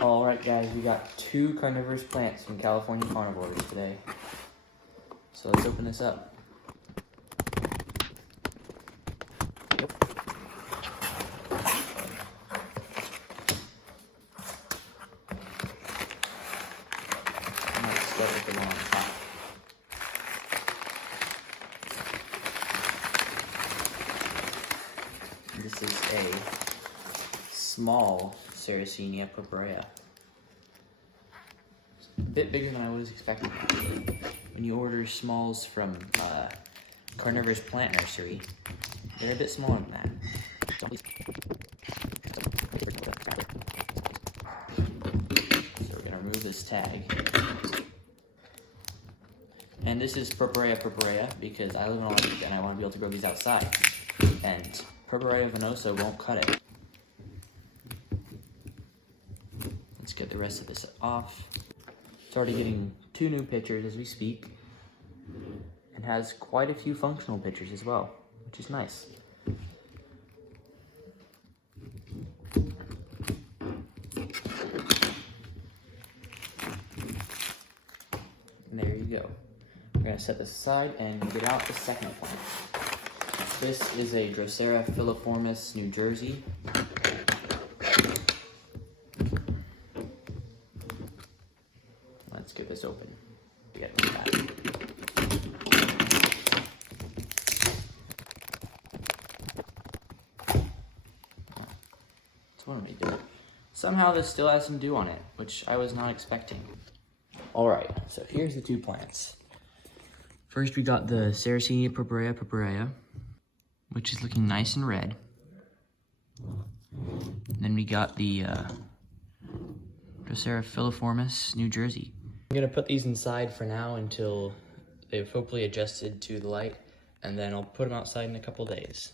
Alright guys, we got 2 carnivorous plants from California Carnivores today. So let's open this up. I might start with the one on top. This is a small Sarracenia purpurea. A bit bigger than I was expecting, actually. When you order smalls from Carnivorous Plant Nursery, they're a bit smaller than that. So we're gonna remove this tag. And this is purpurea because I live in Alaska and I want to be able to grow these outside. And Purpurea venosa won't cut it. Let's get the rest of this off. It's already getting 2 new pictures as we speak, and has quite a few functional pictures as well, which is nice. And there you go. We're gonna set this aside and get out the second plant. This is a Drosera filiformis, New Jersey. Let's get this open. Get this back. That's what we do. Somehow this still has some dew on it, which I was not expecting. Alright, so here's the 2 plants. First we got the Sarracenia purpurea, which is looking nice and red. Then we got the Drosera filiformis, New Jersey. I'm gonna put these inside for now until they've hopefully adjusted to the light, and then I'll put them outside in a couple days.